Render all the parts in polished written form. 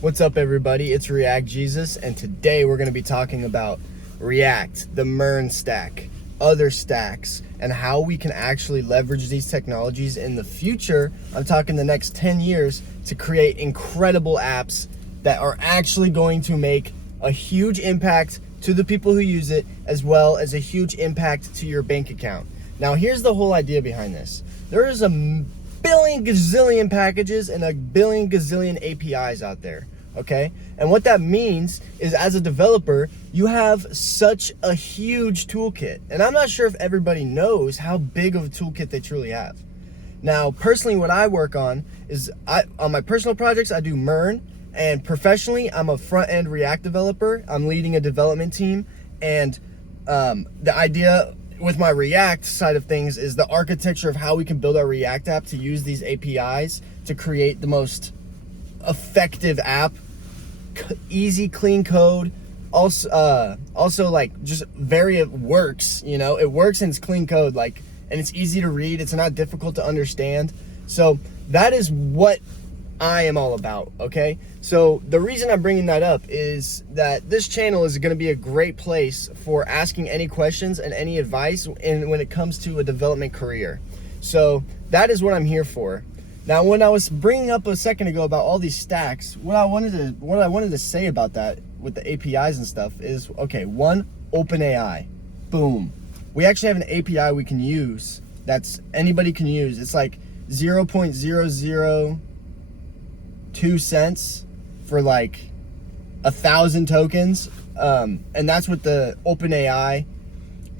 What's up, everybody? It's React.js, and today we're going to be talking about React, the MERN stack, other stacks, and how we can actually leverage these technologies in the future. I'm talking the next 10 years to create incredible apps that are actually going to make a huge impact to the people who use it, as well as a huge impact to your bank account. Now, here's the whole idea behind this. There is a billion gazillion packages and a billion gazillion APIs out there, okay? And what that means is, as a developer, you have such a huge toolkit. And I'm not sure if everybody knows how big of a toolkit they truly have. Now, personally, what I work on is, on my personal projects, I do MERN, and professionally, I'm a front-end React developer. I'm leading a development team, and the idea with my React side of things is the architecture of how we can build our React app to use these APIs to create the most effective app, easy, clean code. Also like just it works, you know, it works and it's clean code, like, and it's easy to read. It's not difficult to understand. So that is what I am all about, okay? So the reason I'm bringing that up is that this channel is going to be a great place for asking any questions and any advice when it comes to a development career. So that is what I'm here for. Now, when I was bringing up a second ago about all these stacks, what I wanted to say about that with the APIs and stuff is, okay, one, OpenAI, boom. We actually have an API we can use that's anybody can use. It's like 0.002 cents for like 1,000 tokens, and that's with the OpenAI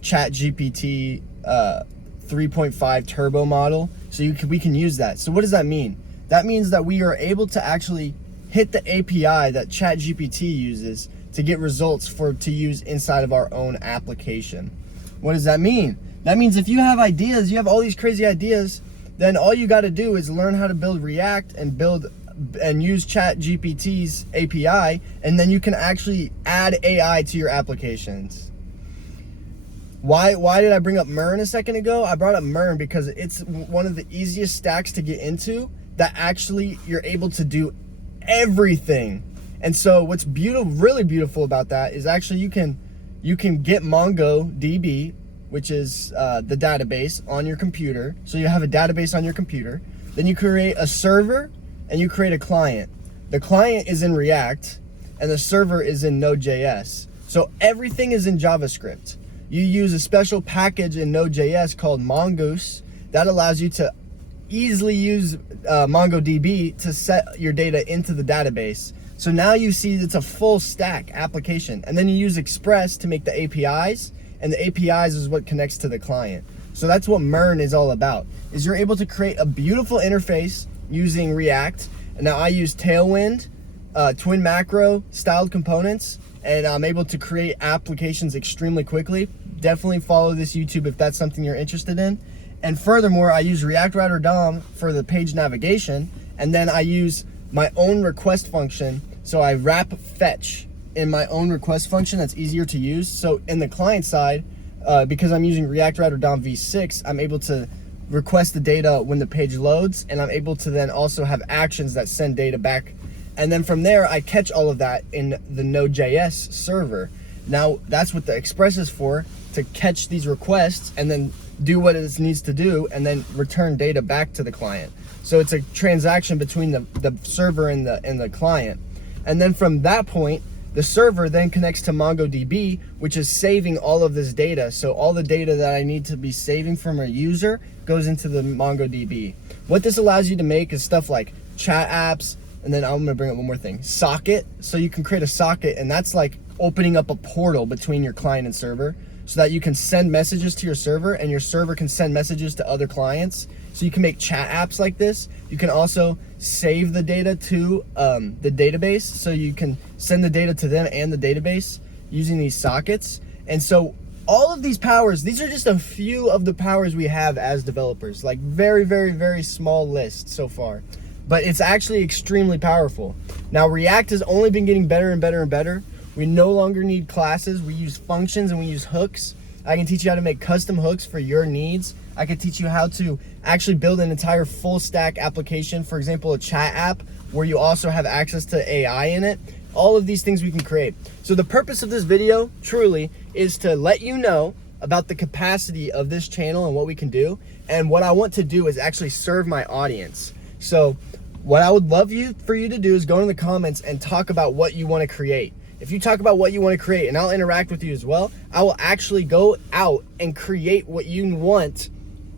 ChatGPT 3.5 turbo model. So we can use that. So what does that mean? That means that we are able to actually hit the API that ChatGPT uses to get results to use inside of our own application. What does that mean? That means if you have ideas, you have all these crazy ideas, then all you got to do is learn how to build React and use ChatGPT's API, and then you can actually add AI to your applications. Why did I bring up MERN a second ago? I brought up MERN because it's one of the easiest stacks to get into that actually you're able to do everything. And so what's really beautiful about that is actually you can get MongoDB, which is the database, on your computer. So you have a database on your computer. Then you create a server and you create a client. The client is in React and the server is in Node.js. So everything is in JavaScript. You use a special package in Node.js called Mongoose that allows you to easily use MongoDB to set your data into the database. So now you see it's a full stack application. And then you use Express to make the APIs, and the APIs is what connects to the client. So that's what MERN is all about, is you're able to create a beautiful interface using React. And now I use Tailwind, twin macro styled components, and I'm able to create applications extremely quickly. Definitely follow this YouTube if that's something you're interested in. And furthermore, I use React Router DOM for the page navigation, and then I use my own request function. So I wrap fetch in my own request function that's easier to use. So in the client side, because I'm using React Router DOM v6, I'm able to request the data when the page loads, and I'm able to then also have actions that send data back. And then from there, I catch all of that in the Node.js server. Now, that's what the Express is for, to catch these requests and then do what it needs to do and then return data back to the client. So it's a transaction between the server and the client. And then from that point, the server then connects to MongoDB, which is saving all of this data. So all the data that I need to be saving from a user goes into the MongoDB. What this allows you to make is stuff like chat apps, and then I'm gonna bring up one more thing, socket. So you can create a socket, and that's like opening up a portal between your client and server so that you can send messages to your server and your server can send messages to other clients. So you can make chat apps like this. You can also save the data to the database, so you can send the data to them and the database using these sockets. And so all of these powers, these are just a few of the powers we have as developers, like very, very, very small list so far. But it's actually extremely powerful. Now, React has only been getting better and better and better. We no longer need classes. We use functions and we use hooks. I can teach you how to make custom hooks for your needs. I can teach you how to actually build an entire full stack application. For example, a chat app where you also have access to AI in it. All of these things we can create. So the purpose of this video truly is to let you know about the capacity of this channel and what we can do. And what I want to do is actually serve my audience. So what I would love for you to do is go in the comments and talk about what you want to create. If you talk about what you want to create, and I'll interact with you as well, I will actually go out and create what you want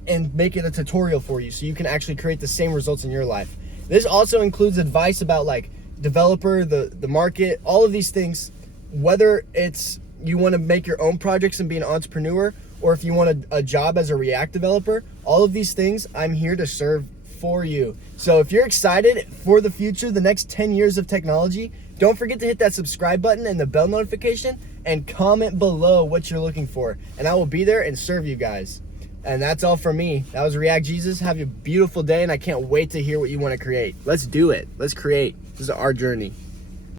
and make it a tutorial for you so you can actually create the same results in your life. This also includes advice about like developer, the market, all of these things, whether it's you want to make your own projects and be an entrepreneur, or if you want a job as a React developer, all of these things I'm here to serve for you. So if you're excited for the future, the next 10 years of technology, don't forget to hit that subscribe button and the bell notification and comment below what you're looking for. And I will be there and serve you guys. And that's all from me. That was React Jesus. Have a beautiful day, and I can't wait to hear what you want to create. Let's do it. Let's create. This is our journey.